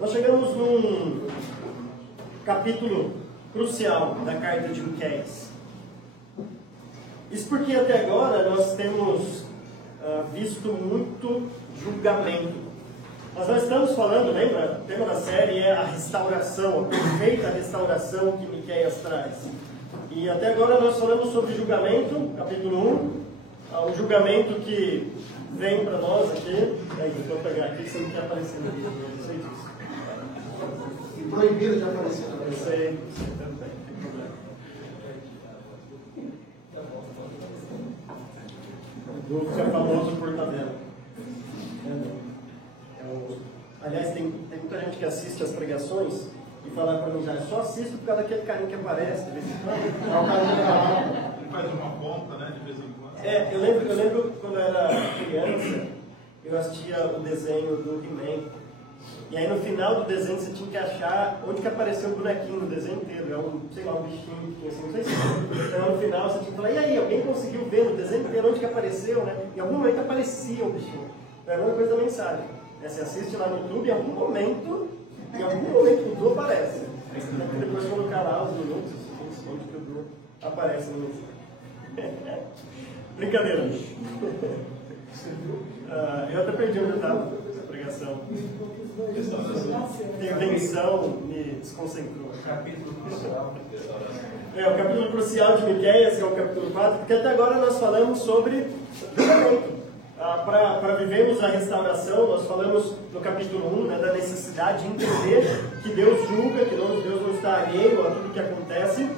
Nós chegamos num capítulo crucial da carta de Miqueias. Isso porque até agora nós temos visto muito julgamento. Nós estamos falando, lembra? O tema da série é a restauração, a perfeita restauração que Miqueias traz. E até agora nós falamos sobre julgamento, capítulo 1, o julgamento que vem para nós aqui. Vou pegar aqui, você não quer aparecer ali, eu sei disso. E proibido de aparecer. Eu sei também, não tem problema. O Dulce é famoso por tabela. Aliás, tem muita gente que assiste as pregações e fala para mim, já só assisto por causa daquele carinho que aparece de vez em quando. É o carinho do canal. Ele faz uma ponta, né, de vez em quando. Eu lembro quando eu era criança, eu assistia o desenho do He-Man. E aí no final do desenho você tinha que achar onde que apareceu o bonequinho no desenho inteiro. É um bichinho que tinha assim, não sei se. Então no final você tinha que falar, e aí, alguém conseguiu ver no desenho inteiro onde que apareceu, né? Em algum momento aparecia o bichinho. Então é a mesma coisa da mensagem. Você assiste lá no YouTube, em algum momento o Du aparece. Aí você tem que depois colocar lá os minutos, onde que o Du aparece no mensagem. Brincadeira. Eu até perdi onde eu estava essa pregação. Intervenção me desconcentrou. Capítulo crucial. O capítulo crucial de Miqueias, que é o capítulo 4, porque até agora nós falamos sobre julgamento. Para vivermos a restauração, nós falamos no capítulo 1, né, da necessidade de entender que Deus julga, que Deus não está alheio a tudo que acontece.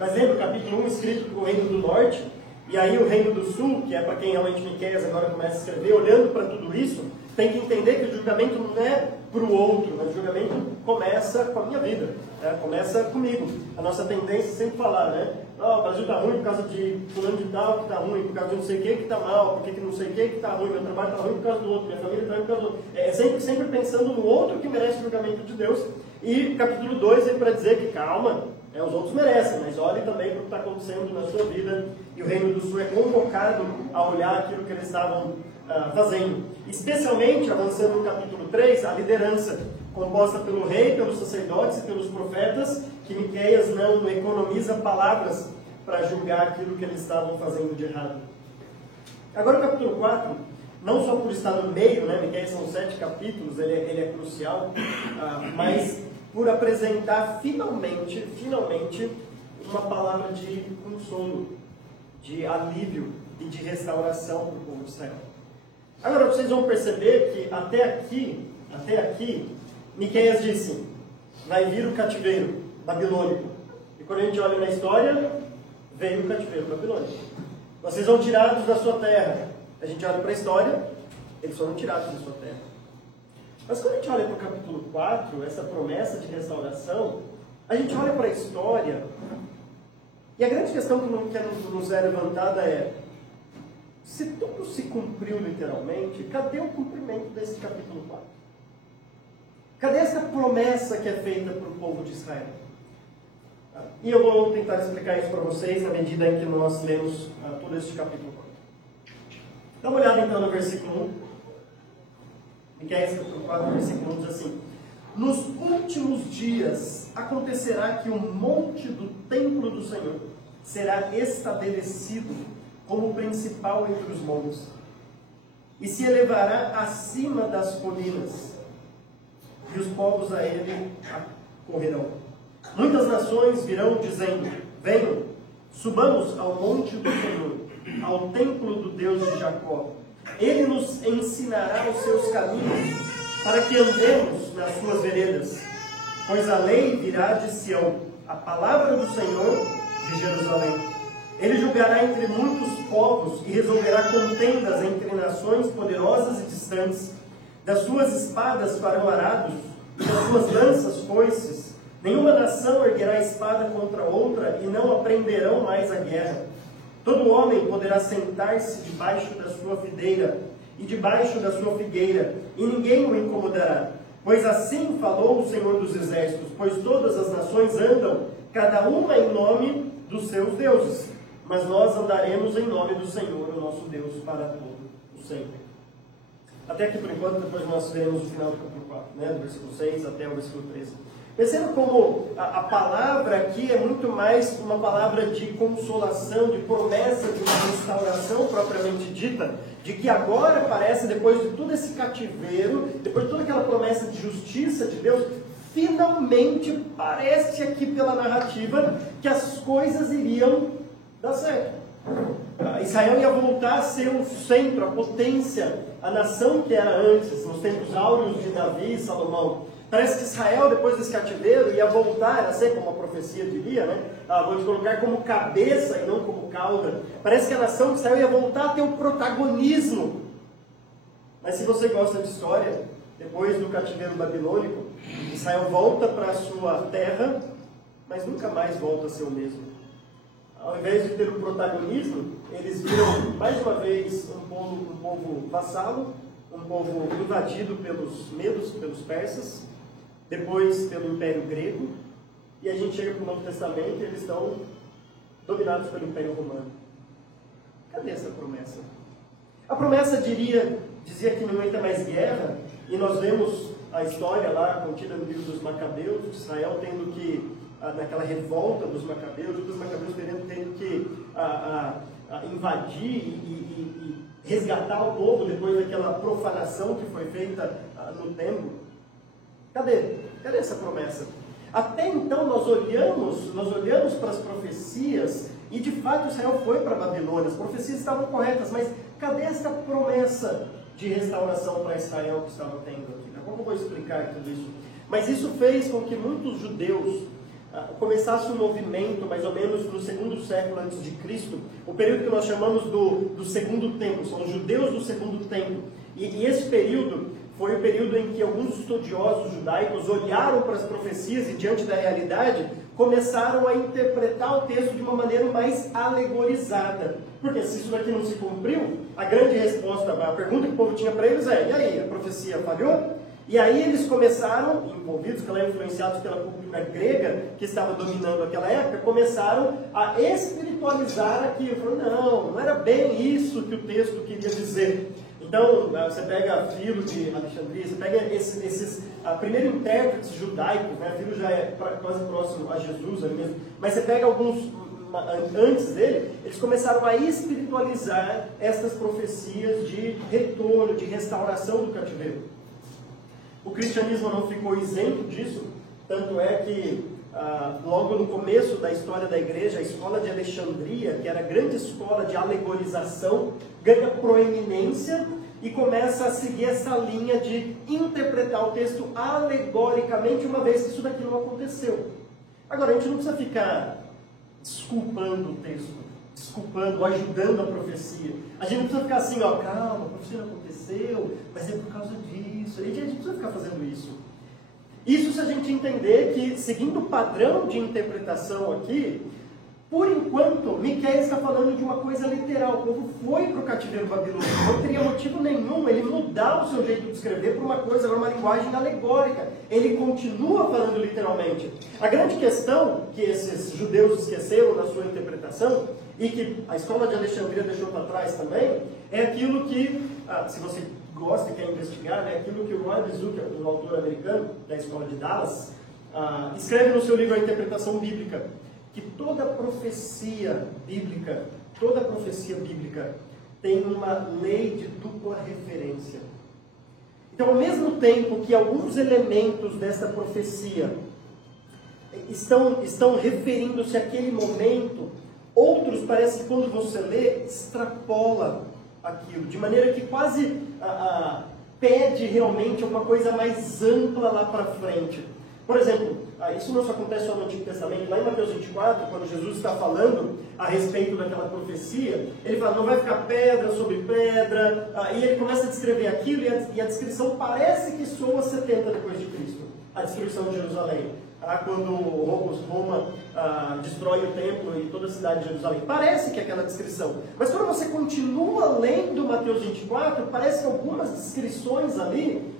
Mas lembra o capítulo 1 escrito para o reino do norte, e aí o reino do sul, que é para quem realmente Miqueias agora começa a escrever, olhando para tudo isso, tem que entender que o julgamento não é para o outro, mas o julgamento começa com a minha vida, né? Começa comigo. A nossa tendência é sempre falar, né? O Brasil está ruim por causa de fulano de tal que está ruim, por causa de não sei o que está mal, por que não sei o que está ruim, meu trabalho está ruim por causa do outro, minha família está ruim por causa do outro. É sempre pensando no outro que merece o julgamento de Deus. E capítulo 2 vem para dizer que calma, os outros merecem, mas olhe também para o que está acontecendo na sua vida. E o Reino do Sul é convocado a olhar aquilo que eles estavam fazendo. Especialmente, avançando no capítulo 3, a liderança, composta pelo rei, pelos sacerdotes e pelos profetas, que Miqueias não economiza palavras para julgar aquilo que eles estavam fazendo de errado. Agora o capítulo 4, não só por estar no meio, né, Miqueias são 7 capítulos, ele é crucial, mas por apresentar finalmente uma palavra de consolo, de alívio e de restauração para o povo de Israel. Agora vocês vão perceber que até aqui, Miqueias disse, vai vir o cativeiro babilônico. E quando a gente olha na história, veio o cativeiro babilônico. Vocês são tirados da sua terra. A gente olha para a história, eles foram tirados da sua terra. Mas quando a gente olha para o capítulo 4, essa promessa de restauração, a gente olha para a história, e a grande questão que nos é levantada é, se tudo se cumpriu literalmente, cadê o cumprimento desse capítulo 4? Cadê essa promessa que é feita para o povo de Israel? E eu vou tentar explicar isso para vocês na medida em que nós lemos todo este capítulo 4. Dá uma olhada então no versículo 1. Miqueias capítulo 4, versículo 1 diz assim: nos últimos dias acontecerá que o monte do templo do Senhor será estabelecido como o principal entre os montes, e se elevará acima das colinas, e os povos a ele correrão. Muitas nações virão dizendo: venham, subamos ao monte do Senhor, ao templo do Deus de Jacó. Ele nos ensinará os seus caminhos, para que andemos nas suas veredas. Pois a lei virá de Sião, a palavra do Senhor de Jerusalém. Ele julgará entre muitos povos e resolverá contendas entre nações poderosas e distantes. Das suas espadas farão arados, e das suas lanças foices. Nenhuma nação erguerá espada contra outra, e não aprenderão mais a guerra. Todo homem poderá sentar-se debaixo da sua videira e debaixo da sua figueira, e ninguém o incomodará. Pois assim falou o Senhor dos Exércitos, pois todas as nações andam, cada uma em nome dos seus deuses. Mas nós andaremos em nome do Senhor, o nosso Deus, para todo o sempre. Até aqui por enquanto, depois nós veremos o final do capítulo 4, né? Do versículo 6 até o versículo 13. Perceba como a palavra aqui é muito mais uma palavra de consolação, de promessa de uma restauração propriamente dita, de que agora parece, depois de todo esse cativeiro, depois de toda aquela promessa de justiça de Deus, finalmente parece aqui pela narrativa que as coisas iriam dar certo. Israel ia voltar a ser o centro, a potência, a nação que era antes, nos tempos áureos de Davi e Salomão. Parece que Israel, depois desse cativeiro, ia voltar a ser, como a profecia diria, né? Vou te colocar como cabeça e não como cauda. Parece que a nação de Israel ia voltar a ter um protagonismo. Mas se você gosta de história, depois do cativeiro babilônico, Israel volta para a sua terra, mas nunca mais volta a ser o mesmo. Ao invés de ter um protagonismo, eles viram mais uma vez um povo vassalo, um povo invadido pelos medos, pelos persas, depois pelo Império Grego, e a gente chega para o Novo Testamento e eles estão dominados pelo Império Romano. Cadê essa promessa? A promessa dizia que não ia ter mais guerra, e nós vemos a história lá contida no livro dos Macabeus, de Israel tendo que, naquela revolta dos Macabeus, os Macabeus tendo que invadir e resgatar o povo depois daquela profanação que foi feita no templo. Cadê essa promessa? Até então nós olhamos para as profecias e de fato Israel foi para a Babilônia, as profecias estavam corretas, mas cadê essa promessa de restauração para Israel que estava tendo aqui? Como eu vou explicar tudo isso? Mas isso fez com que muitos judeus começasse um movimento, mais ou menos no 2º século antes de Cristo, o período que nós chamamos do Segundo Templo, são os judeus do Segundo Templo. E esse período foi o período em que alguns estudiosos judaicos olharam para as profecias e, diante da realidade, começaram a interpretar o texto de uma maneira mais alegorizada. Porque se isso daqui não se cumpriu, a grande resposta, a pergunta que o povo tinha para eles é: e aí, a profecia falhou? E aí eles começaram, envolvidos, influenciados pela cultura grega que estava dominando aquela época, começaram a espiritualizar aquilo. Falaram, não era bem isso que o texto queria dizer. Então, você pega Filo de Alexandria, você pega esses primeiro intérpretes judaicos, né? Filo já é quase próximo a Jesus ali mesmo, mas você pega alguns antes dele, eles começaram a espiritualizar essas profecias de retorno, de restauração do cativeiro. O cristianismo não ficou isento disso, tanto é que logo no começo da história da igreja, a escola de Alexandria, que era a grande escola de alegorização, ganha proeminência e começa a seguir essa linha de interpretar o texto alegoricamente, uma vez que isso daqui não aconteceu. Agora, a gente não precisa ficar desculpando o texto, desculpando, ajudando a profecia. A gente não precisa ficar assim, calma, a profecia não aconteceu, mas é por causa disso. A gente não precisa ficar fazendo isso. Isso se a gente entender que, seguindo o padrão de interpretação aqui, por enquanto, Miqueias está falando de uma coisa literal. O povo foi para o cativeiro babilônico. Não teria motivo nenhum ele mudar o seu jeito de escrever para uma coisa, agora uma linguagem alegórica. Ele continua falando literalmente. A grande questão que esses judeus esqueceram na sua interpretação, e que a escola de Alexandria deixou para trás também, é aquilo que, se você gosta e quer investigar, é aquilo que o Roy Zucker, um autor americano da escola de Dallas, escreve no seu livro A Interpretação Bíblica, que toda profecia bíblica tem uma lei de dupla referência. Então, ao mesmo tempo que alguns elementos dessa profecia estão referindo-se àquele momento, outros, parece que quando você lê, extrapola aquilo, de maneira que quase pede realmente uma coisa mais ampla lá para frente. Por exemplo, isso não só acontece só no Antigo Testamento, lá em Mateus 24, quando Jesus está falando a respeito daquela profecia, ele fala, não vai ficar pedra sobre pedra, e ele começa a descrever aquilo, e a descrição parece que soa 70 depois de Cristo, a destruição de Jerusalém. Quando Roma destrói o templo e toda a cidade de Jerusalém. Parece que é aquela descrição. Mas quando você continua lendo Mateus 24, parece que algumas descrições ali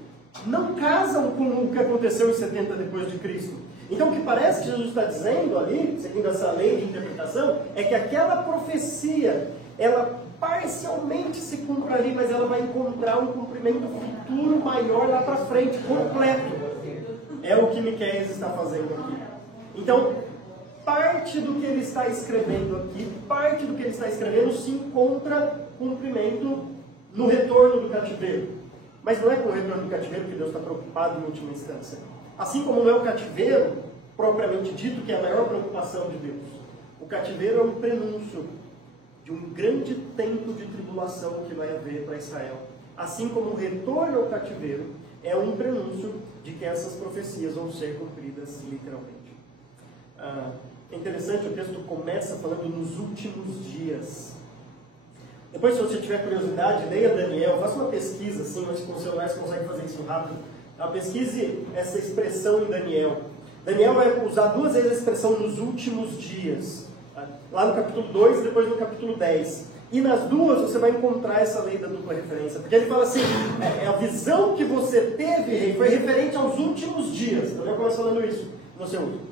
não casam com o que aconteceu em 70 depois de Cristo. Então o que parece que Jesus está dizendo ali, seguindo essa lei de interpretação, é que aquela profecia, ela parcialmente se cumpra ali, mas ela vai encontrar um cumprimento futuro maior lá para frente, completo. É o que Miqueias está fazendo aqui. Então, parte do que ele está escrevendo aqui, parte do que ele está escrevendo se encontra cumprimento no retorno do cativeiro. Mas não é com o retorno do cativeiro que Deus está preocupado em última instância. Assim como não é o cativeiro, propriamente dito, que é a maior preocupação de Deus. O cativeiro é um prenúncio de um grande tempo de tribulação que vai haver para Israel. Assim como o retorno ao cativeiro é um prenúncio de que essas profecias vão ser cumpridas literalmente. É interessante, o texto começa falando nos últimos dias. Depois, se você tiver curiosidade, leia Daniel, faça uma pesquisa, assim, mas com o celular você consegue fazer isso rápido. Pesquise essa expressão em Daniel. Daniel vai usar 2 vezes a expressão nos últimos dias. Lá no capítulo 2 e depois no capítulo 10. E nas duas você vai encontrar essa lei da dupla referência. Porque ele fala assim, a visão que você teve, rei, foi referente aos últimos dias. Então eu começo falando isso no seu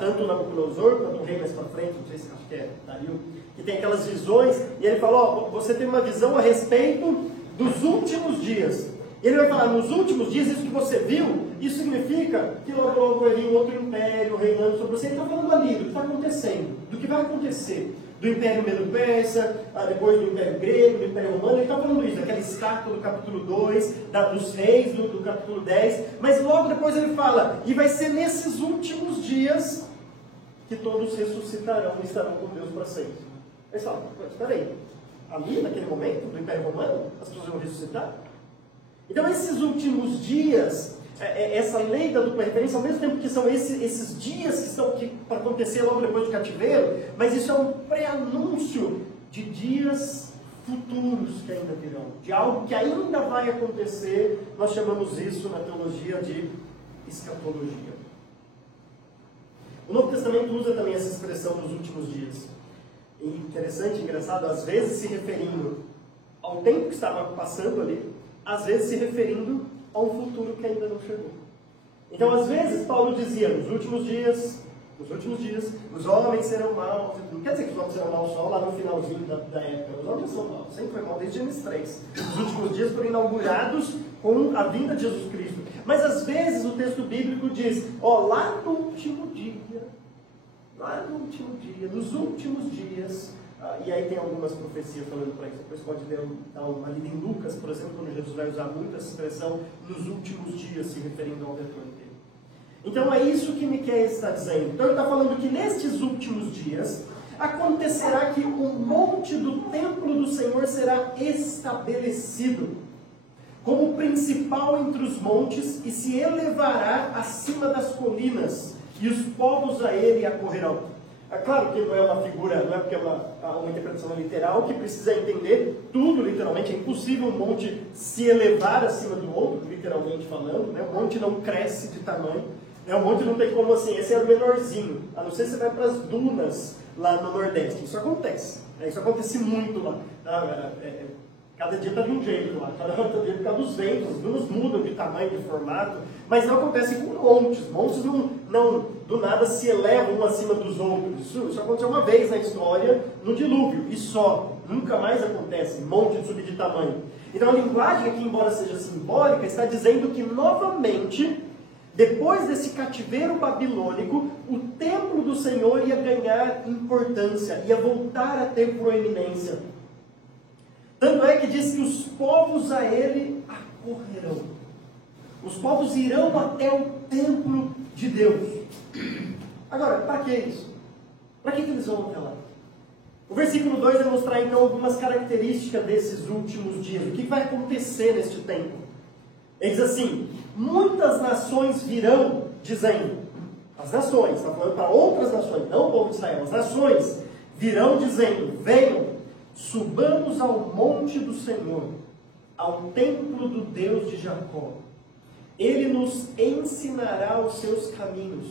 tanto Nabucodonosor quanto o rei mais para frente, não sei se acho que é Dario, que tem aquelas visões, e ele fala, você tem uma visão a respeito dos últimos dias. E ele vai falar, nos últimos dias, isso que você viu, isso significa que logo vai vir um outro império reinando sobre você. Ele está falando ali do que está acontecendo, do que vai acontecer. Do Império Medo-Persa, depois do Império Grego, do Império Romano. Ele está falando isso, daquela estátua do capítulo 2, dos reis do capítulo 10. Mas logo depois ele fala, e vai ser nesses últimos dias que todos ressuscitarão e estarão com Deus para sempre. Aí você fala, espera aí, ali naquele momento do Império Romano, as pessoas vão ressuscitar? Então esses últimos dias, essa lei da dupla referência, ao mesmo tempo que são esses dias que estão aqui para acontecer logo depois do cativeiro, mas isso é um pré-anúncio de dias futuros que ainda virão, de algo que ainda vai acontecer. Nós chamamos isso na teologia de escatologia. O Novo Testamento usa também essa expressão nos últimos dias. E interessante, engraçado, às vezes se referindo ao tempo que estava passando ali, às vezes se referindo a um futuro que ainda não chegou. Então, às vezes, Paulo dizia, nos últimos dias, os homens serão maus. Não quer dizer que os homens serão maus só lá no finalzinho da época. Os homens são maus, sempre foi mal, desde Gênesis 3. Os últimos dias foram inaugurados com a vinda de Jesus Cristo. Mas, às vezes, o texto bíblico diz, lá no último dia, nos últimos dias, e aí tem algumas profecias falando para isso. Depois pode dar uma lida em Lucas, por exemplo, quando Jesus vai usar muito essa expressão nos últimos dias, se referindo ao retorno dele. Então é isso que Miqueias está dizendo. Então ele está falando que nestes últimos dias acontecerá que o monte do templo do Senhor será estabelecido como principal entre os montes e se elevará acima das colinas, e os povos a ele acorrerão. É claro que não é uma figura, não é porque é uma interpretação literal que precisa entender tudo literalmente. É impossível um monte se elevar acima do outro, literalmente falando, né? O monte não cresce de tamanho, né? O monte não tem como assim, esse é o menorzinho, a não ser que você vai para as dunas lá no Nordeste. Isso acontece, né? Isso acontece muito lá. Cada dia está de um jeito lá, cada dia por causa dos ventos, as dunas mudam de tamanho, de formato, mas não acontece com montes. Montes não do nada se elevam um acima dos outros. Isso aconteceu uma vez na história, no dilúvio, e só. Nunca mais acontece, monte de subir de tamanho. Então a linguagem aqui, embora seja simbólica, está dizendo que novamente, depois desse cativeiro babilônico, o templo do Senhor ia ganhar importância, ia voltar a ter proeminência. Tanto é que diz que os povos a ele acorrerão. Os povos irão até o templo de Deus. Agora, para que isso? Para que eles vão até lá? O versículo 2 vai mostrar então algumas características desses últimos dias. O que vai acontecer neste tempo? Ele diz assim, muitas nações virão, dizendo, as nações, está falando para outras nações, não o povo de Israel, as nações virão dizendo, venham, subamos ao monte do Senhor, ao templo do Deus de Jacó. Ele nos ensinará os seus caminhos,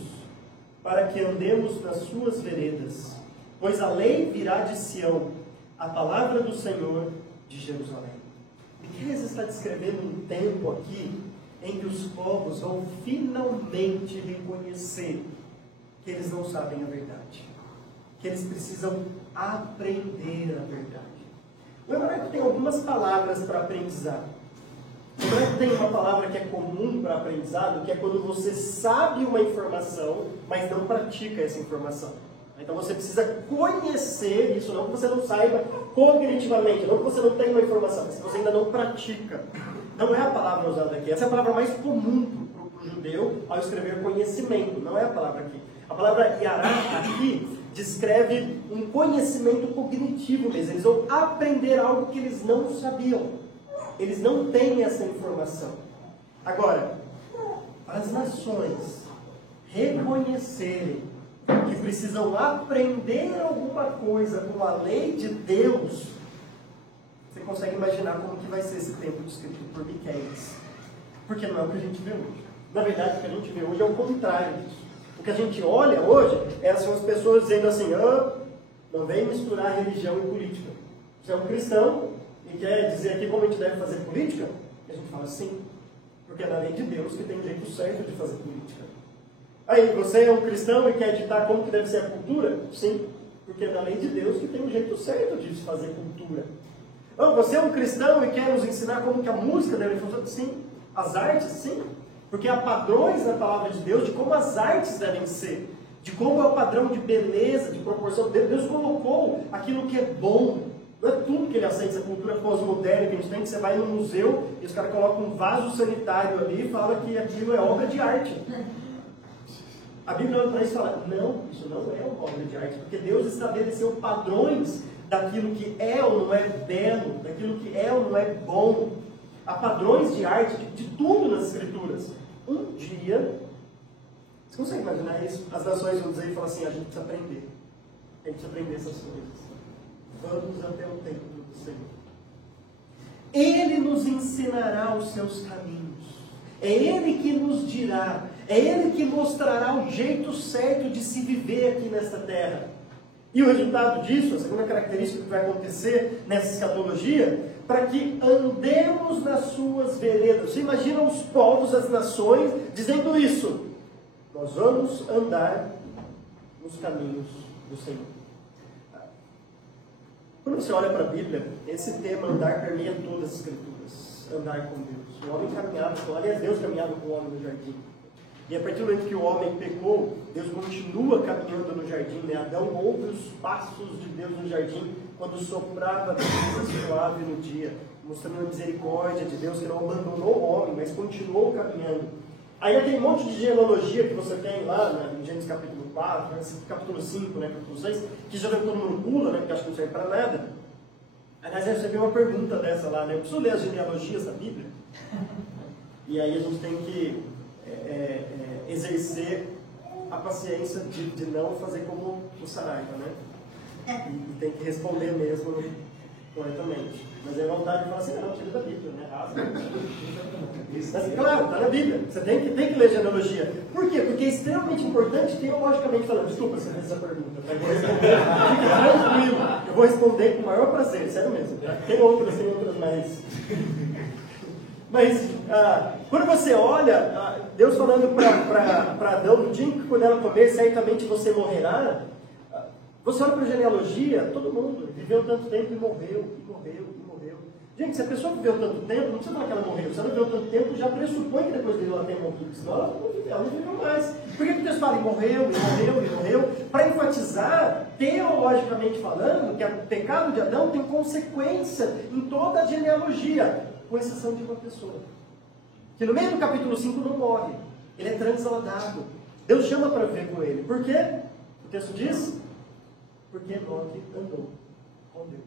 para que andemos nas suas veredas. Pois a lei virá de Sião, a palavra do Senhor de Jerusalém. Miqueias está descrevendo um tempo aqui, em que os povos vão finalmente reconhecer que eles não sabem a verdade. Que eles precisam aprender a verdade. O hebraico tem algumas palavras para aprendizado. O hebraico tem uma palavra que é comum para aprendizado, que é quando você sabe uma informação, mas não pratica essa informação. Então você precisa conhecer isso, não que você não saiba cognitivamente, não que você não tenha uma informação, mas que você ainda não pratica. Não é a palavra usada aqui. Essa é a palavra mais comum para o judeu ao escrever conhecimento. Não é a palavra aqui. A palavra yará aqui descreve um conhecimento cognitivo mesmo. Eles vão aprender algo que eles não sabiam. Eles não têm essa informação. Agora, as nações reconhecerem que precisam aprender alguma coisa com a lei de Deus, você consegue imaginar como que vai ser esse tempo descrito por Miqueias. Porque não é o que a gente vê hoje. Na verdade, o que a gente vê hoje é o contrário disso. O que a gente olha hoje são as pessoas dizendo assim, não vem misturar religião e política. Você é um cristão e quer dizer aqui como a gente deve fazer política? E a gente fala sim, porque é na lei de Deus que tem o jeito certo de fazer política. Aí, você é um cristão e quer ditar como que deve ser a cultura? Sim, porque é na lei de Deus que tem o jeito certo de se fazer cultura. Não, você é um cristão e quer nos ensinar como que a música deve funcionar? Sim. As artes? Sim. Porque há padrões na palavra de Deus de como as artes devem ser, de como é o padrão de beleza, de proporção. Deus colocou aquilo que é bom. Não é tudo que ele aceita, essa cultura pós-moderna que a gente tem, que você vai no museu e os caras colocam um vaso sanitário ali e falam que aquilo é obra de arte. A Bíblia olha para isso e fala, não, isso não é uma obra de arte, porque Deus estabeleceu padrões daquilo que é ou não é belo, daquilo que é ou não é bom. Há padrões de arte, de tudo nas Escrituras. Um dia, você consegue imaginar isso? As nações vão dizer e falar assim, a gente precisa aprender. A gente precisa aprender essas coisas. Vamos até o templo do Senhor. Ele nos ensinará os seus caminhos. É Ele que nos dirá. É Ele que mostrará o jeito certo de se viver aqui nesta terra. E o resultado disso, a segunda característica que vai acontecer nessa escatologia, para que andemos nas suas veredas. Você imagina os povos, as nações, dizendo isso. Nós vamos andar nos caminhos do Senhor. Quando você olha para a Bíblia, esse tema andar permeia todas as Escrituras. Andar com Deus. O homem caminhava com, aliás, Deus caminhava com o homem no jardim. E a partir do momento que o homem pecou, Deus continua caminhando no jardim. Né? Adão ouve os passos de Deus no jardim quando soprava a brisa suave no dia, mostrando a misericórdia de Deus que não abandonou o homem, mas continuou caminhando. Aí aquele monte de genealogia que você tem lá, né, em Gênesis capítulo 4, capítulo 5, né, capítulo 6, que já todo mundo pula, né, porque acho que não serve para nada. Aliás, eu recebi uma pergunta dessa lá, né, eu preciso ler as genealogias da Bíblia? E aí a gente tem que exercer a paciência de não fazer como o Saraiva, né? E tem que responder mesmo corretamente. Mas é vontade de falar assim, não, tira da Bíblia, né? Mas, claro, está na Bíblia. Você tem que ler genealogia. Por quê? Porque é extremamente importante, teologicamente falando. Desculpa se eu fiz essa pergunta, tá? Eu vou responder. Fique tranquilo. Eu vou responder com o maior prazer, sério mesmo. Tá? Tem outras mais... Mas, quando você olha, Deus falando para Adão, no dia em que quando ela comer, certamente você morrerá. Você olha para a genealogia, todo mundo viveu tanto tempo e morreu, e morreu, e morreu. Gente, se a pessoa viveu tanto tempo, não precisa falar que ela morreu. Se ela viveu tanto tempo, já pressupõe que depois dele ela tenha morrido. Senão ela não viveu mais. Por que Deus fala e morreu, e morreu, e morreu? Para enfatizar, teologicamente falando, que o pecado de Adão tem consequência em toda a genealogia, com exceção de uma pessoa. Que no meio do capítulo 5 não morre. Ele é transladado. Deus chama para viver com ele. Por quê? O texto diz... Porque Enoque andou com Deus.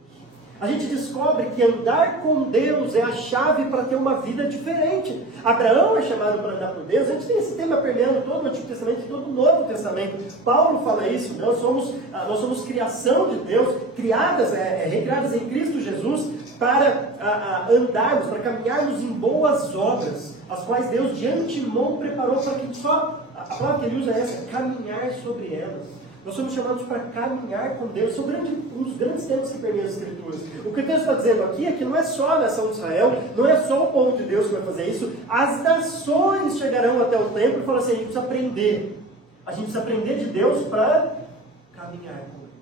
A gente descobre que andar com Deus é a chave para ter uma vida diferente. Abraão é chamado para andar com Deus. A gente tem esse tema permeando todo o Antigo Testamento e todo o Novo Testamento. Paulo fala isso. Nós somos criação de Deus, recriadas em Cristo Jesus, para andarmos, para caminharmos em boas obras, as quais Deus de antemão preparou para que só, a palavra que ele usa é essa, caminhar sobre elas. Nós somos chamados para caminhar com Deus. São um dos grandes temas que permeiam as Escrituras. O que Deus está dizendo aqui é que não é só a nação de Israel, não é só o povo de Deus que vai fazer isso. As nações chegarão até o templo e falam assim, a gente precisa aprender. A gente precisa aprender de Deus para caminhar com Ele,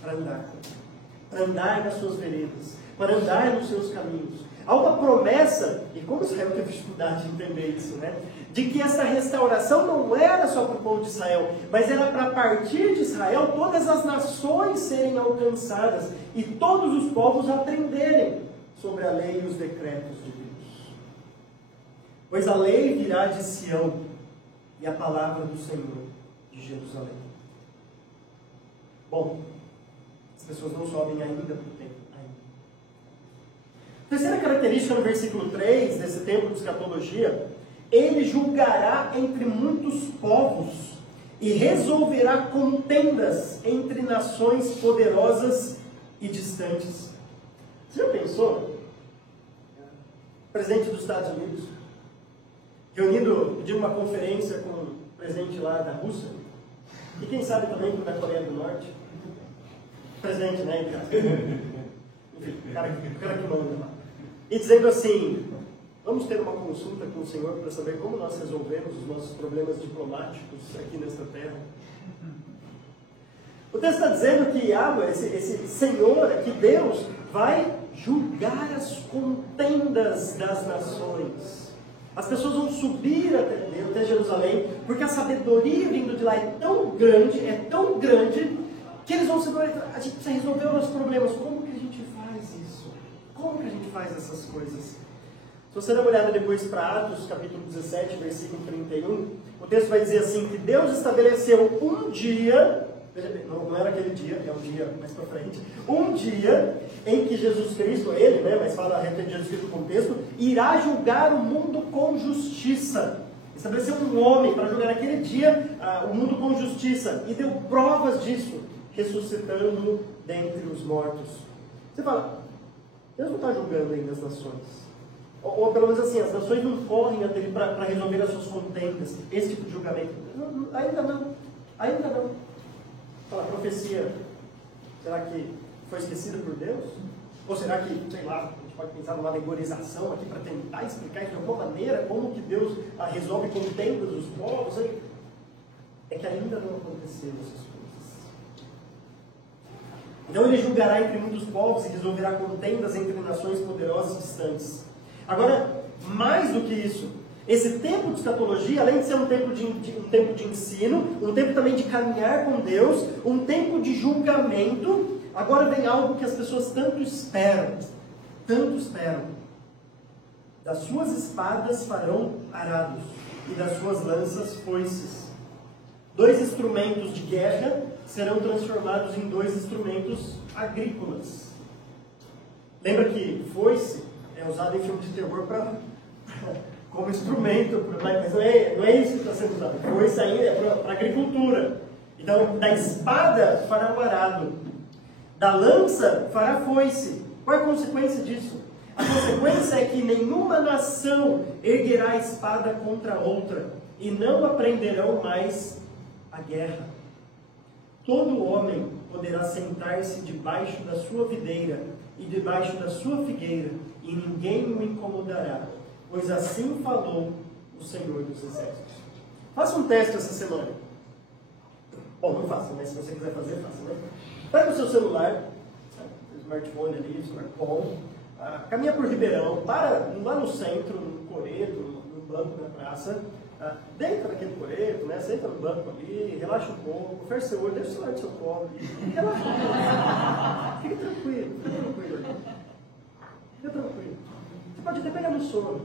para andar com Ele. para andar nas suas veredas, para andar nos seus caminhos. Há uma promessa, e como Israel teve dificuldade de entender isso, né? De que essa restauração não era só para o povo de Israel, mas era para partir de Israel todas as nações serem alcançadas e todos os povos aprenderem sobre a lei e os decretos de Deus. Pois a lei virá de Sião e a palavra do Senhor de Jerusalém. Bom, as pessoas não sobem ainda para o templo. Terceira característica no versículo 3 desse tempo de escatologia: ele julgará entre muitos povos e resolverá contendas entre nações poderosas e distantes. Você já pensou? O presidente dos Estados Unidos, pedindo uma conferência com o presidente lá da Rússia, e quem sabe também com o da Coreia do Norte. Presidente, né? Enfim, o cara que manda lá. E dizendo assim: vamos ter uma consulta com o Senhor para saber como nós resolvemos os nossos problemas diplomáticos aqui nesta terra. O texto está dizendo que Yahweh, esse Senhor aqui, Deus, vai julgar as contendas das nações. As pessoas vão subir até Jerusalém, porque a sabedoria vindo de lá é tão grande, que eles vão se a gente precisa resolver os nossos problemas. Como que a gente faz isso? Como que a gente faz essas coisas? Se você dá uma olhada depois para Atos, capítulo 17, versículo 31, o texto vai dizer assim, que Deus estabeleceu um dia, veja bem, não era aquele dia, é um dia mais para frente, um dia em que Jesus Cristo, ele, né, mas fala a respeito de Jesus Cristo no contexto, irá julgar o mundo com justiça. Estabeleceu um homem para julgar naquele dia o mundo com justiça, e deu provas disso, ressuscitando dentre os mortos. Você fala, Deus não está julgando ainda as nações. Ou pelo menos assim, as nações não correm até ele para resolver as suas contendas. Esse tipo de julgamento. Ainda não. Fala, profecia, será que foi esquecida por Deus? Ou será que, sei lá, a gente pode pensar numa alegorização aqui para tentar explicar de alguma maneira como que Deus resolve contendas dos povos? É que ainda não aconteceram essas coisas. Então ele julgará entre muitos povos e resolverá contendas entre nações poderosas e distantes. Agora, mais do que isso, esse tempo de escatologia, além de ser um tempo de ensino, um tempo também de caminhar com Deus, um tempo de julgamento, agora vem algo que as pessoas tanto esperam. Das suas espadas farão arados, e das suas lanças foices. 2 instrumentos de guerra serão transformados em 2 instrumentos agrícolas. Lembra que foice é usado em filme de terror como instrumento, mas não é isso que está sendo usado. Foice ainda é para agricultura. Então, da espada fará o arado, da lança fará foice. Qual é a consequência disso? A consequência é que nenhuma nação erguerá a espada contra outra, e não aprenderão mais a guerra. Todo homem poderá sentar-se debaixo da sua videira e debaixo da sua figueira, e ninguém o incomodará, pois assim falou o Senhor dos Exércitos. Faça um teste essa semana. Bom, não faça, mas se você quiser fazer, faça, né? Pega o seu celular, o smartphone ali, o smartphone, caminha por Ribeirão, para lá no centro, no coreto, no banco da praça, deita naquele coreto, né? Senta no banco ali, relaxa um pouco, fecha seu olho, deixa o celular no seu colo, relaxa um pouco. Fique tranquilo. Fica tranquilo. Você pode até pegar no sono.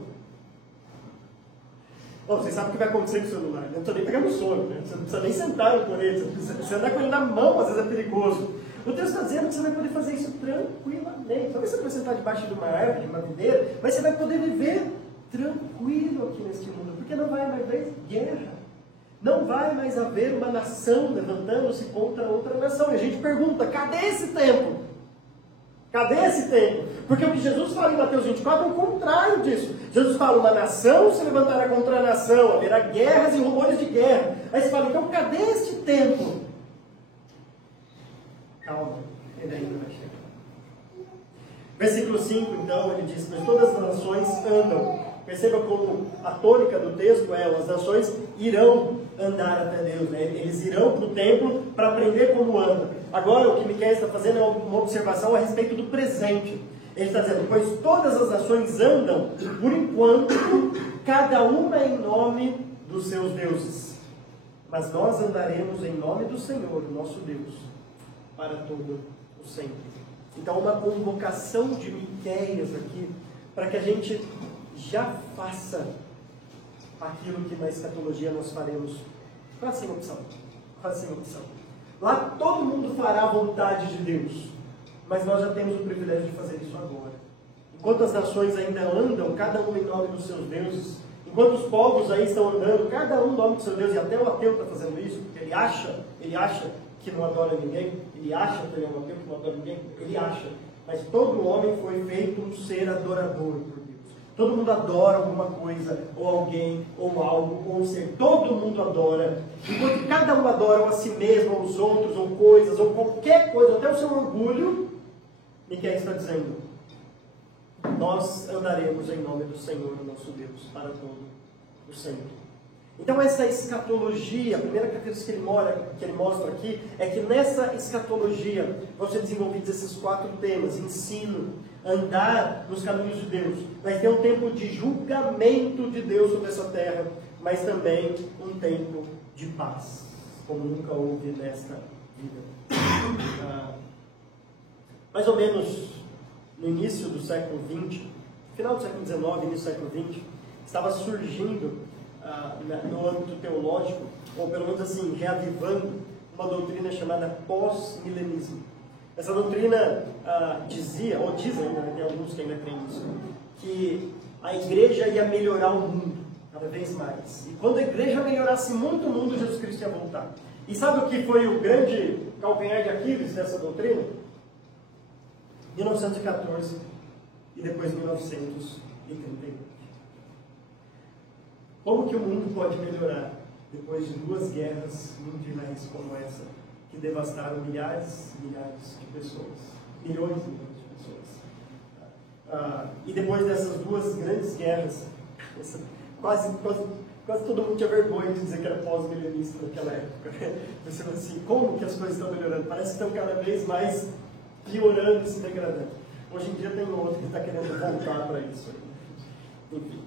Bom, vocês sabem o que vai acontecer com o celular, né? Não precisa nem pegar no sono, né? Você não precisa nem sentar no coreto, você andar com ele na mão, às vezes é perigoso. O texto está dizendo que você vai poder fazer isso tranquilamente. Talvez você vai sentar debaixo de uma árvore, de uma videira, mas você vai poder viver tranquilo aqui neste mundo, porque não vai mais haver guerra. Não vai mais haver uma nação levantando-se contra outra nação. E a gente pergunta, cadê esse tempo? Cadê esse tempo? Porque o que Jesus fala em Mateus 24 é o contrário disso. Jesus fala, uma nação se levantará contra a nação, haverá guerras e rumores de guerra. Aí você fala, então cadê este tempo? Calma, ele ainda vai chegar. Versículo 5, então, ele diz, mas todas as nações andam. Perceba como a tônica do texto é, as nações irão andar até Deus, né? Eles irão para o templo para aprender como anda. Agora, o que Miqueias está fazendo é uma observação a respeito do presente. Ele está dizendo, pois todas as nações andam, por enquanto, cada uma em nome dos seus deuses. Mas nós andaremos em nome do Senhor, nosso Deus, para todo o sempre. Então, uma convocação de Miqueias aqui, para que a gente já faça aquilo que na escatologia nós faremos. Quase sem opção. Quase sem opção. Lá todo mundo fará a vontade de Deus, mas nós já temos o privilégio de fazer isso agora. Enquanto as nações ainda andam, cada um em nome dos seus deuses, enquanto os povos aí estão andando, cada um em nome do seu Deus, e até o ateu está fazendo isso, porque ele acha que não adora ninguém, ele acha que ele é um ateu que não adora ninguém, ele acha, mas todo homem foi feito um ser adorador por Deus. Todo mundo adora alguma coisa, ou alguém, ou algo, ou um ser. Todo mundo adora. Enquanto cada um adora ou a si mesmo, ou os outros, ou coisas, ou qualquer coisa, até o seu orgulho, Miqueias está dizendo, nós andaremos em nome do Senhor, nosso Deus, para todo o sempre. Então essa escatologia, a primeira característica que ele mostra aqui, é que nessa escatologia vão ser desenvolvidos esses 4 temas: ensino, andar nos caminhos de Deus. Vai ter um tempo de julgamento de Deus sobre essa terra, mas também um tempo de paz, como nunca houve nesta vida. Mais ou menos no início do século XX, final do século XIX, início do século XX, estava surgindo no âmbito teológico, ou pelo menos assim, reavivando uma doutrina chamada pós-milenismo. Essa doutrina dizia, ou diz ainda, tem alguns que ainda creem nisso, que a igreja ia melhorar o mundo cada vez mais. E quando a igreja melhorasse muito o mundo, Jesus Cristo ia voltar. E sabe o que foi o grande calcanhar de Aquiles dessa doutrina? 1914 e depois 1938. Como que o mundo pode melhorar depois de 2 guerras mundiais como essa, que devastaram milhares e milhares de pessoas, milhões e milhões de pessoas? E depois dessas 2 grandes guerras, quase todo mundo tinha vergonha de dizer que era pós-milenista naquela época. Pensando assim, como que as coisas estão melhorando? Parece que estão cada vez mais piorando e se degradando. Hoje em dia tem outro que está querendo voltar para isso. Enfim.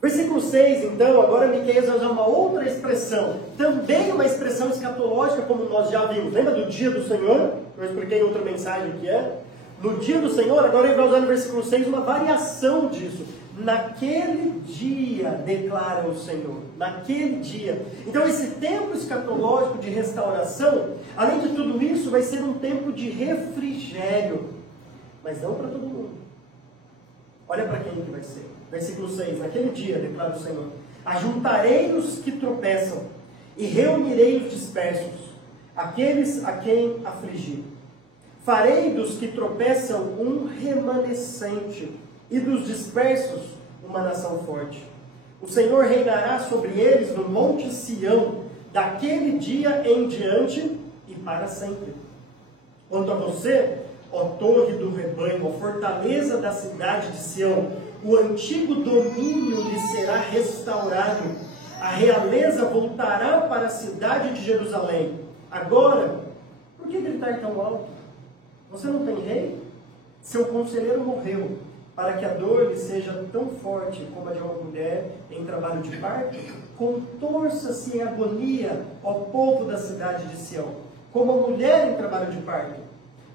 Versículo 6, então, agora Miqueias vai usar uma outra expressão, também uma expressão escatológica, como nós já vimos. Lembra do dia do Senhor? Eu expliquei em outra mensagem que é. No dia do Senhor, agora ele vai usar no versículo 6 uma variação disso. Naquele dia, declara o Senhor. Naquele dia. Então esse tempo escatológico de restauração, além de tudo isso, vai ser um tempo de refrigério. Mas não para todo mundo. Olha para quem que vai ser. Versículo 6. Naquele dia, declara o Senhor, ajuntarei os que tropeçam e reunirei os dispersos, aqueles a quem afligir. Farei dos que tropeçam um remanescente e dos dispersos uma nação forte. O Senhor reinará sobre eles no monte Sião, daquele dia em diante e para sempre. Quanto a você, ó torre do rebanho, ó fortaleza da cidade de Sião, o antigo domínio lhe será restaurado. A realeza voltará para a cidade de Jerusalém. Agora, por que gritar tão alto? Você não tem rei? Seu conselheiro morreu, para que a dor lhe seja tão forte como a de uma mulher em trabalho de parto? Contorça-se em agonia, ó povo da cidade de Sião, como a mulher em trabalho de parto.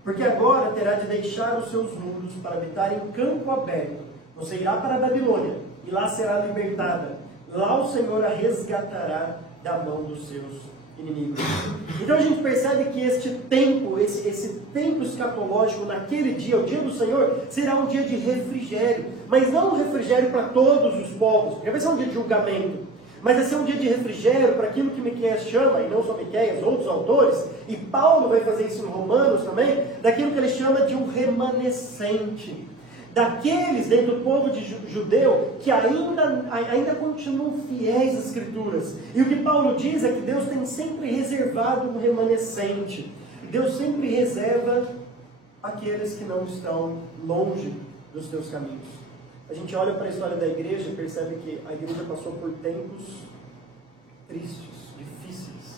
Porque agora terá de deixar os seus muros para habitar em campo aberto. Você irá para a Babilônia, e lá será libertada. Lá o Senhor a resgatará da mão dos seus inimigos. Então a gente percebe que este tempo, esse tempo escatológico naquele dia, o dia do Senhor, será um dia de refrigério. Mas não um refrigério para todos os povos, porque vai ser um dia de julgamento. Mas vai ser um dia de refrigério para aquilo que Miqueias chama, e não só Miqueias, outros autores, e Paulo vai fazer isso em Romanos também, daquilo que ele chama de um remanescente. Daqueles dentro do povo judeu que ainda continuam fiéis às Escrituras. E o que Paulo diz é que Deus tem sempre reservado um remanescente. Deus sempre reserva aqueles que não estão longe dos teus caminhos. A gente olha para a história da igreja e percebe que a igreja passou por tempos tristes,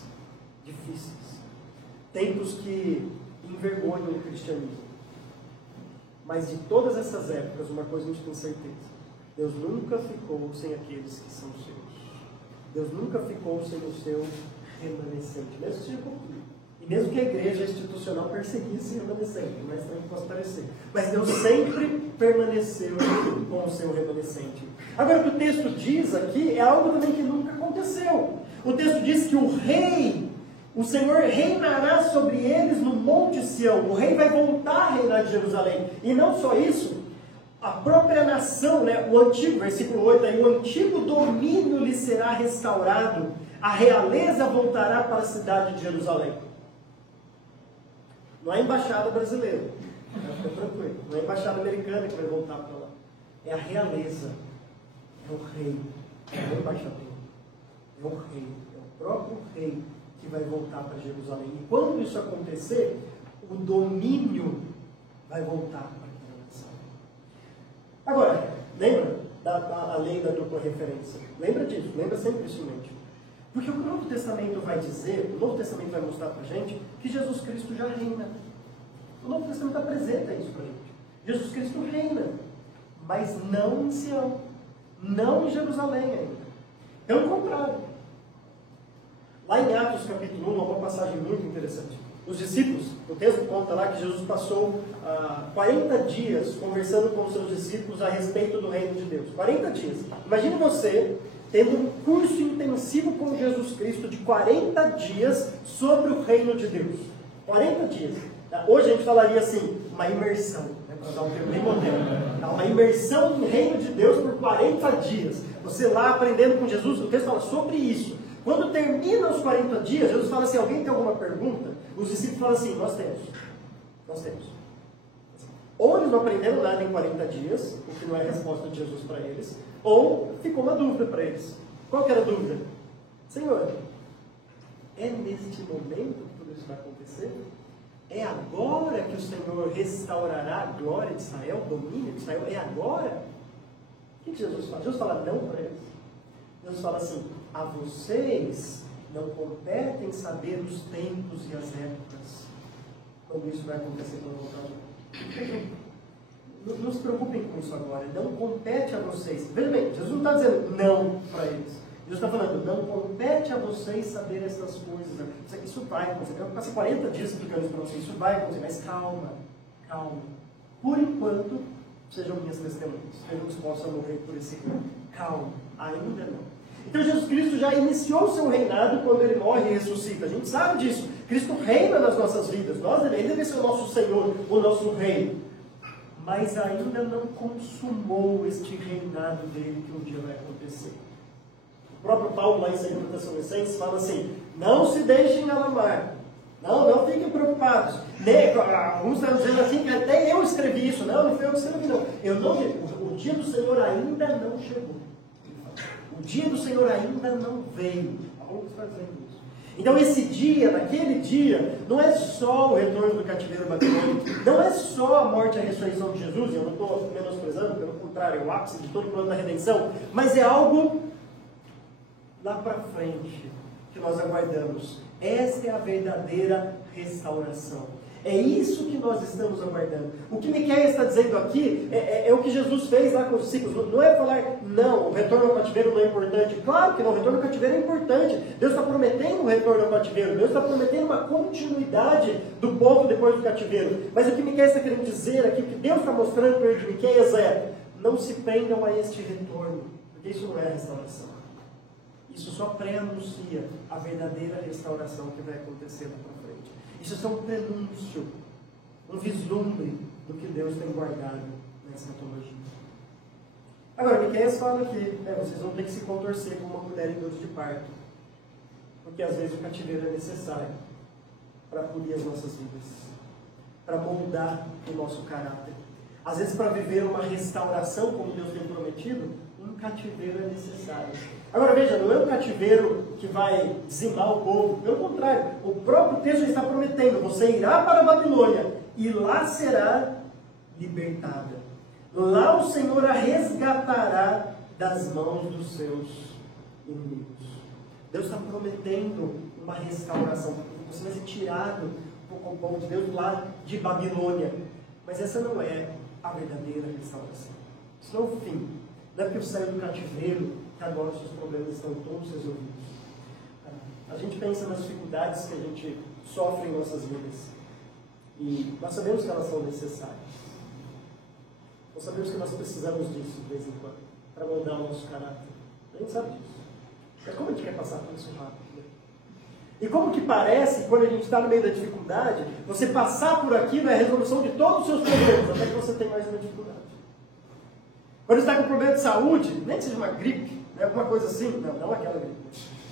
difíceis. Tempos que envergonham o cristianismo. Mas de todas essas épocas, uma coisa a gente tem certeza: Deus nunca ficou sem aqueles que são seus. Deus nunca ficou sem o seu remanescente, mesmo que seja concluído. E mesmo que a igreja institucional perseguisse o remanescente, mais estranho que possa parecer. Mas Deus sempre permaneceu com o seu remanescente. Agora, o que o texto diz aqui é algo também que nunca aconteceu. O texto diz que o rei, o Senhor reinará sobre eles no Monte Sião. O rei vai voltar a reinar de Jerusalém. E não só isso, a própria nação, o antigo, versículo 8, aí, o antigo domínio lhe será restaurado. A realeza voltará para a cidade de Jerusalém. Não é a embaixada brasileira, fica tranquilo. Não é a embaixada americana que vai voltar para lá. É a realeza. É o rei. É o embaixador. É o rei. É o próprio rei que vai voltar para Jerusalém. E quando isso acontecer, o domínio vai voltar para aquela nação. Agora, lembra da lei da dupla referência? Lembra disso? Lembra sempre isso em mente. Porque o que o Novo Testamento vai dizer, o Novo Testamento vai mostrar para a gente que Jesus Cristo já reina. O Novo Testamento apresenta isso para a gente. Jesus Cristo reina, mas não em Sião, não em Jerusalém ainda. Pelo contrário. Lá em Atos capítulo 1, uma passagem muito interessante. Os discípulos, o texto conta lá que Jesus passou 40 dias conversando com os seus discípulos a respeito do reino de Deus. 40 dias. Imagine você tendo um curso intensivo com Jesus Cristo de 40 dias sobre o reino de Deus. 40 dias. Hoje a gente falaria assim, uma imersão, para usar um termo bem moderno. Uma imersão no reino de Deus por 40 dias. Você lá aprendendo com Jesus, o texto fala sobre isso. Quando termina os 40 dias, Jesus fala assim, alguém tem alguma pergunta? Os discípulos falam assim, nós temos. Ou eles não aprenderam nada em 40 dias, o que não é a resposta de Jesus para eles, ou ficou uma dúvida para eles. Qual que era a dúvida? Senhor, é neste momento que tudo isso vai acontecer? É agora que o Senhor restaurará a glória de Israel, o domínio de Israel? É agora? O que Jesus fala? Jesus fala não para eles. Jesus fala assim, a vocês não competem saber os tempos e as épocas, quando isso vai acontecer para voltar. Não se preocupem com isso agora, não compete a vocês. Veja bem, Jesus não está dizendo não para eles. Jesus está falando, não compete a vocês saber essas coisas. Isso vai acontecer. Eu vou passar 40 dias explicando isso para vocês. Isso vai acontecer, mas calma. Por enquanto, sejam minhas testemunhas. Sejam dispostos a morrer por esse reino. Calma, ainda não. Então Jesus Cristo já iniciou o seu reinado quando Ele morre e ressuscita. A gente sabe disso. Cristo reina nas nossas vidas. Ele deve ser o nosso Senhor, o nosso Rei. Mas ainda não consumou este reinado dele que um dia vai acontecer. O próprio Paulo, lá em 2 Tessalonicenses, fala assim, não se deixem alarmar. Não fiquem preocupados. Alguns estão dizendo assim, que até eu escrevi isso. Não foi eu que escrevi, não. O dia do Senhor ainda não chegou. O dia do Senhor ainda não veio. Alguns estão dizendo isso. Então esse dia, naquele dia, não é só o retorno do cativeiro babilônico, não é só a morte e a ressurreição de Jesus, eu não estou menosprezando, pelo contrário, é o ápice de todo o plano da redenção, mas é algo lá para frente que nós aguardamos. Esta é a verdadeira restauração. É isso que nós estamos aguardando. O que Miqueias está dizendo aqui é o que Jesus fez lá com os discípulos. Não é falar, não, o retorno ao cativeiro não é importante. Claro que não, o retorno ao cativeiro é importante. Deus está prometendo um retorno ao cativeiro. Deus está prometendo uma continuidade do povo depois do cativeiro. Mas o que Miqueias está querendo dizer aqui, o que Deus está mostrando para ele de Miqueias é, não se prendam a este retorno, porque isso não é a restauração. Isso só pré-anuncia a verdadeira restauração que vai acontecer lá para frente. Isso é só um prenúncio, um vislumbre do que Deus tem guardado na escatologia. Agora, Miqueias fala que vocês vão ter que se contorcer como uma mulher em dor de parto, porque às vezes o cativeiro é necessário para polir as nossas vidas, para moldar o nosso caráter. Às vezes, para viver uma restauração como Deus tem prometido, um cativeiro é necessário. Agora veja, não é um cativeiro que vai dizimar o povo, pelo contrário, o próprio texto está prometendo, você irá para a Babilônia e lá será libertada. Lá o Senhor a resgatará das mãos dos seus inimigos. Deus está prometendo uma restauração. Você vai ser tirado com o povo de Deus lá de Babilônia. Mas essa não é a verdadeira restauração. Isso não é o fim. Não é porque você saiu do cativeiro que agora os seus problemas estão todos resolvidos. A gente pensa nas dificuldades que a gente sofre em nossas vidas. E nós sabemos que elas são necessárias. Nós sabemos que nós precisamos disso de vez em quando, para moldar o nosso caráter. A gente sabe disso. Mas como a gente quer passar por isso rápido? Né? E como que parece, quando a gente está no meio da dificuldade, você passar por aquilo é a resolução de todos os seus problemas, até que você tem mais uma dificuldade. Quando você está com problema de saúde, nem que seja uma gripe, né, alguma coisa assim, não aquela gripe.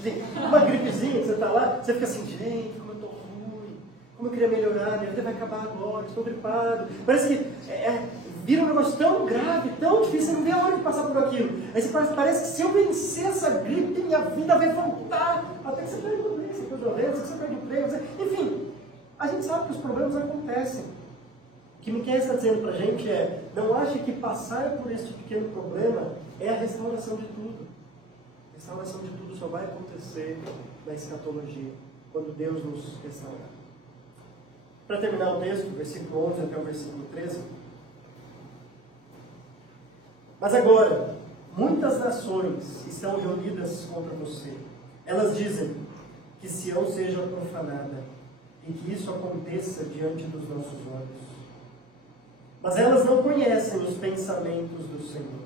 Assim, uma gripezinha, você está lá, você fica assim, gente, como eu estou ruim, como eu queria melhorar, minha vida vai acabar agora, estou gripado. Parece que vira um negócio tão grave, tão difícil, você não vê a hora de passar por aquilo. Aí você parece que se eu vencer essa gripe, minha vida vai voltar. Até que você perde o emprego, você perde a doença, você perde o emprego. Enfim, a gente sabe que os problemas acontecem. O que Miqueias está dizendo para a gente é, não ache que passar por este pequeno problema é a restauração de tudo. A restauração de tudo só vai acontecer na escatologia, quando Deus nos restaurar. Para terminar o texto, versículo 11 até o versículo 13. Mas agora, muitas nações estão reunidas contra você. Elas dizem que Sião seja profanada e que isso aconteça diante dos nossos olhos. Mas elas não conhecem os pensamentos do Senhor.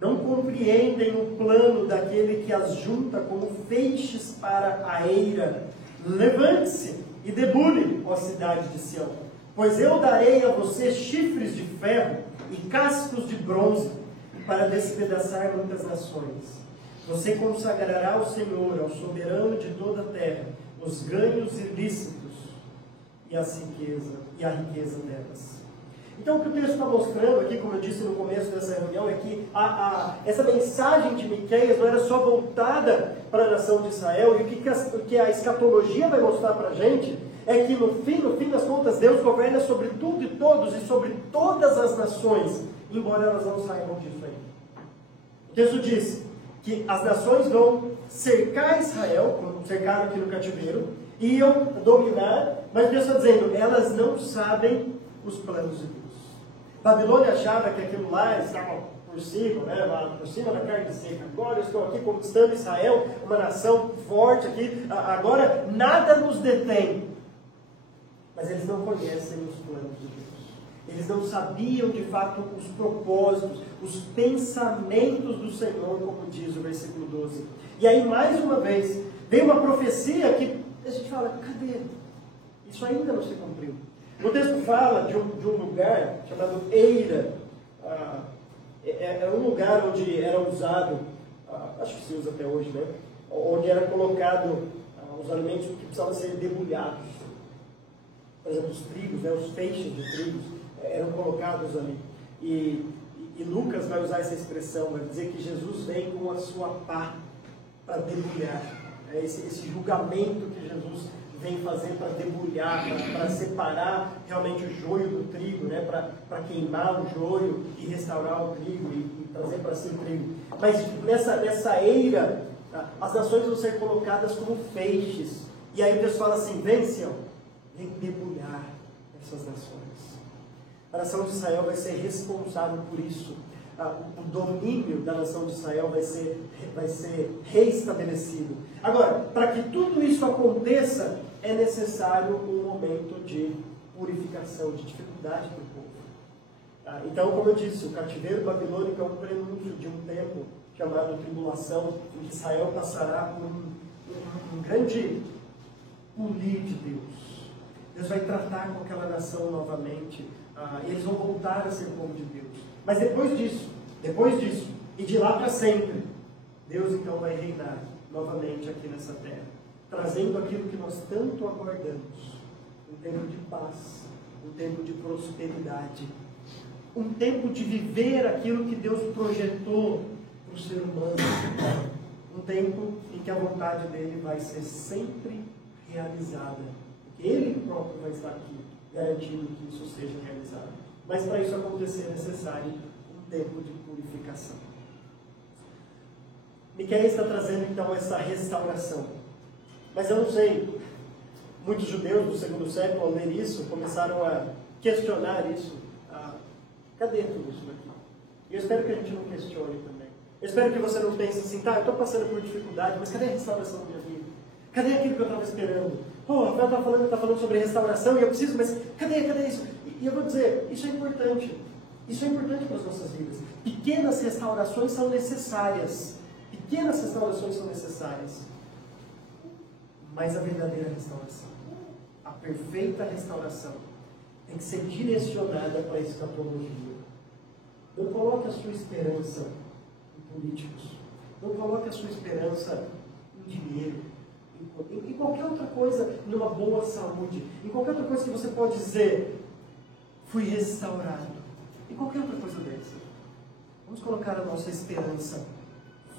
Não compreendem o plano daquele que as junta como feixes para a eira. Levante-se e debule, ó cidade de Sião, pois eu darei a você chifres de ferro e cascos de bronze, para despedaçar muitas nações. Você consagrará ao Senhor, ao soberano de toda a terra, os ganhos ilícitos e a riqueza delas. Então o que o texto está mostrando aqui, como eu disse no começo dessa reunião, é que essa mensagem de Miqueias não era só voltada para a nação de Israel, e o que a escatologia vai mostrar para a gente é que no fim das contas, Deus governa sobre tudo e todos e sobre todas as nações, embora elas não saibam disso ainda. O texto diz que as nações vão cercar Israel, como cercaram aqui no cativeiro, e iam dominar, mas Deus está dizendo, elas não sabem os planos de Deus. Babilônia achava que aquilo lá, eles estavam por cima, né, por cima da carne seca. Agora eu estou aqui conquistando Israel, uma nação forte aqui, agora nada nos detém. Mas eles não conhecem os planos de Deus. Eles não sabiam de fato os propósitos, os pensamentos do Senhor, como diz o versículo 12. E aí, mais uma vez, vem uma profecia que a gente fala, cadê? Isso ainda não se cumpriu. O texto fala de um lugar chamado Eira. É um lugar onde era usado, acho que se usa até hoje, né? Onde era colocado os alimentos que precisavam ser debulhados. Por exemplo, os trigos, né? Os feixes de trigos eram colocados ali. E Lucas vai usar essa expressão, vai dizer que Jesus vem com a sua pá para debulhar. Esse julgamento que Jesus vem fazer para debulhar, para separar realmente o joio do trigo, né? Para queimar o joio e restaurar o trigo e trazer para si o trigo. Mas nessa eira, as nações vão ser colocadas como feixes. E aí o texto fala assim, vem Sião, vem debulhar essas nações. A nação de Israel vai ser responsável por isso. O domínio da nação de Israel vai ser reestabelecido. Agora, para que tudo isso aconteça, é necessário um momento de purificação, de dificuldade para o povo. Então, como eu disse, o cativeiro babilônico é um prenúncio de um tempo chamado tribulação, em que Israel passará por um grande polir de Deus. Deus vai tratar com aquela nação novamente. E eles vão voltar a ser povo de Deus. Mas depois disso, e de lá para sempre, Deus então vai reinar novamente aqui nessa terra, trazendo aquilo que nós tanto aguardamos, um tempo de paz, um tempo de prosperidade, um tempo de viver aquilo que Deus projetou para o ser humano, um tempo em que a vontade dele vai ser sempre realizada, porque Ele próprio vai estar aqui, garantindo que isso seja realizado. Mas para isso acontecer é necessário um tempo de purificação. Miqueias está trazendo então essa restauração. Mas eu não sei, muitos judeus do segundo século, ao ler isso, começaram a questionar isso. Cadê tudo isso daqui? E eu espero que a gente não questione também. Eu espero que você não pense assim, tá, eu estou passando por dificuldade, mas cadê a restauração da minha vida? Cadê aquilo que eu estava esperando? Pô, o Rafael está falando sobre restauração e eu preciso, mas cadê isso? E eu vou dizer, isso é importante. Isso é importante para as nossas vidas. Pequenas restaurações são necessárias. Pequenas restaurações são necessárias. Mas a verdadeira restauração, a perfeita restauração, tem que ser direcionada para a escatologia. Não coloque a sua esperança em políticos. Não coloque a sua esperança em dinheiro. Em qualquer outra coisa, numa boa saúde. Em qualquer outra coisa que você pode dizer, fui restaurado. Em qualquer outra coisa dessa. Vamos colocar a nossa esperança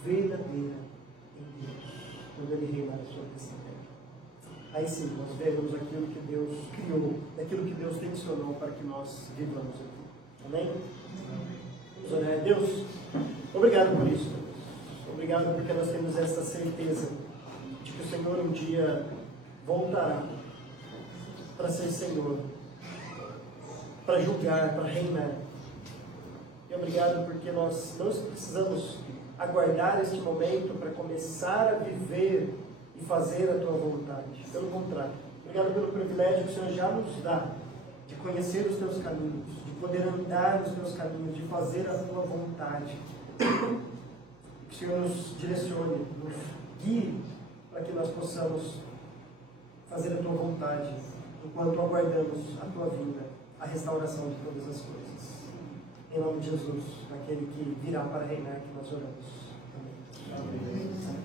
verdadeira em Deus, quando Ele reinar a sua terra. Aí sim, nós veremos aquilo que Deus criou, aquilo que Deus tensionou para que nós vivamos aqui. Amém? Vamos orar. Deus, obrigado por isso. Obrigado porque nós temos essa certeza de que o Senhor um dia voltará para ser Senhor, para julgar, para reinar. E obrigado porque nós não precisamos aguardar este momento para começar a viver e fazer a Tua vontade. Pelo contrário, obrigado pelo privilégio que o Senhor já nos dá de conhecer os Teus caminhos, de poder andar nos Teus caminhos, de fazer a Tua vontade. Que o Senhor nos direcione, nos guie para que nós possamos fazer a Tua vontade, enquanto aguardamos a Tua vinda, a restauração de todas as coisas. Em nome de Jesus, aquele que virá para reinar, que nós oramos. Amém. Amém.